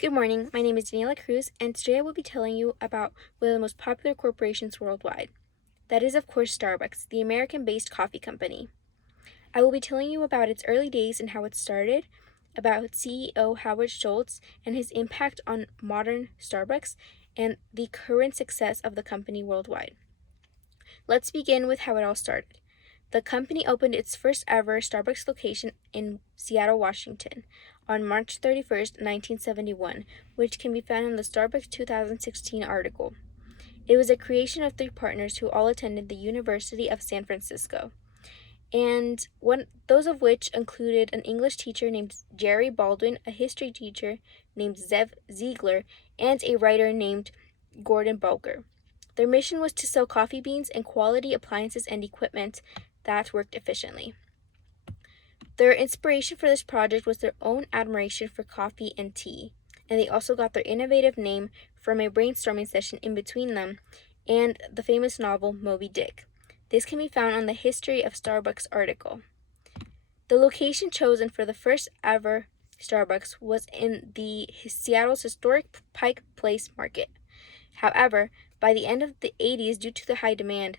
Good morning, my name is Daniela Cruz, and today I will be telling you about one of the most popular corporations worldwide. That is, of course, Starbucks, the American-based coffee company. I will be telling you about its early days and how it started, about CEO Howard Schultz and his impact on modern Starbucks, and the current success of the company worldwide. Let's begin with how it all started. The company opened its first ever Starbucks location in Seattle, Washington, on March 31st, 1971, which can be found in the Starbucks 2016 article. It was a creation of three partners who all attended the University of San Francisco, and those of which included an English teacher named Jerry Baldwin, a history teacher named Zev Ziegler, and a writer named Gordon Boker. Their mission was to sell coffee beans and quality appliances and equipment that worked efficiently. Their inspiration for this project was their own admiration for coffee and tea, and they also got their innovative name from a brainstorming session in between them and the famous novel Moby Dick. This can be found on the History of Starbucks article. The location chosen for the first ever Starbucks was in the Seattle's historic Pike Place Market. However, by the end of the 80s, due to the high demand,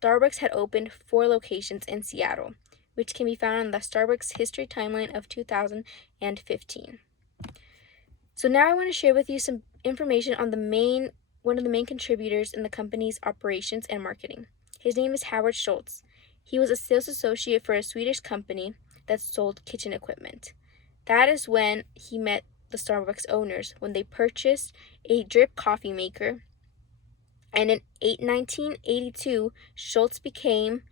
Starbucks had opened 4 locations in Seattle, which can be found on the Starbucks History Timeline of 2015. So now I want to share with you some information on one of the main contributors in the company's operations and marketing. His name is Howard Schultz. He was a sales associate for a Swedish company that sold kitchen equipment. That is when he met the Starbucks owners, when they purchased a drip coffee maker. And in 1982, Schultz became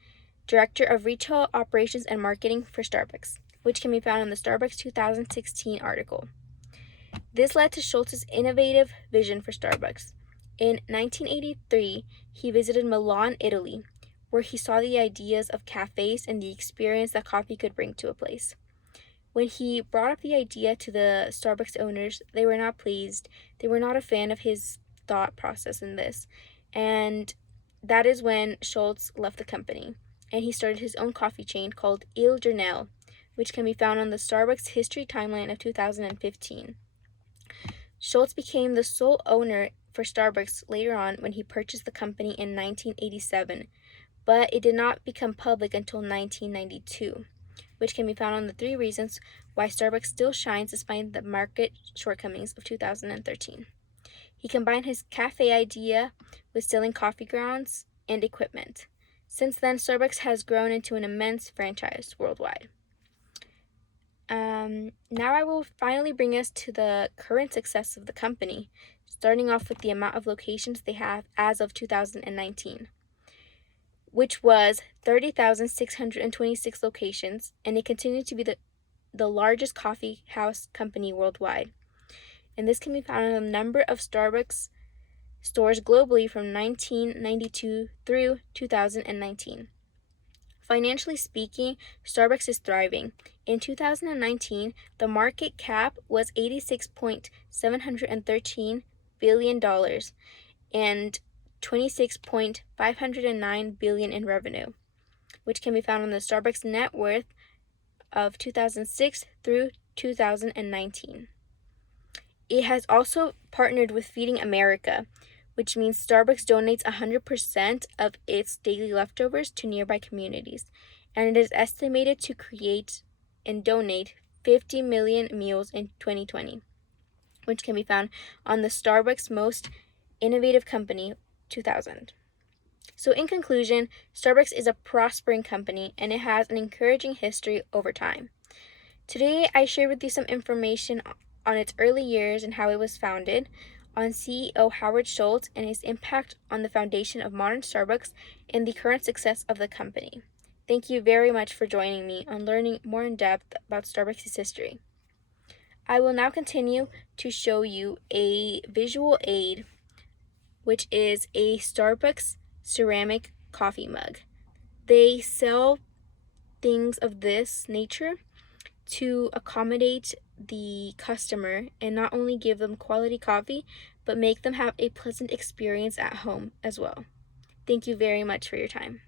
Director of Retail Operations and Marketing for Starbucks, which can be found in the Starbucks 2016 article. This led to Schultz's innovative vision for Starbucks. In 1983, he visited Milan, Italy, where he saw the ideas of cafes and the experience that coffee could bring to a place. When he brought up the idea to the Starbucks owners, they were not pleased. They were not a fan of his thought process in this. And that is when Schultz left the company, and he started his own coffee chain called Il Giornale, which can be found on the Starbucks History Timeline of 2015. Schultz became the sole owner for Starbucks later on when he purchased the company in 1987, but it did not become public until 1992, which can be found on the 3 reasons why Starbucks still shines despite the market shortcomings of 2013. He combined his cafe idea with selling coffee grounds and equipment. Since then, Starbucks has grown into an immense franchise worldwide. Now I will finally bring us to the current success of the company, starting off with the amount of locations they have as of 2019, which was 30,626 locations, and it continued to be the largest coffee house company worldwide. And this can be found in the number of Starbucks stores globally from 1992 through 2019. Financially speaking, Starbucks is thriving. In 2019, the market cap was $86.713 billion and $26.509 billion in revenue, which can be found on the Starbucks net worth of 2006 through 2019. It has also partnered with Feeding America, which means Starbucks donates 100% of its daily leftovers to nearby communities, and it is estimated to create and donate 50 million meals in 2020, which can be found on the Starbucks Most Innovative Company 2000. So in conclusion, Starbucks is a prospering company, and it has an encouraging history over time. Today, I shared with you some information on its early years and how it was founded, on CEO Howard Schultz and his impact on the foundation of modern Starbucks and the current success of the company. Thank you very much for joining me on learning more in depth about Starbucks' history. I will now continue to show you a visual aid, which is a Starbucks ceramic coffee mug. They sell things of this nature to accommodate the customer and not only give them quality coffee, but make them have a pleasant experience at home as well. Thank you very much for your time.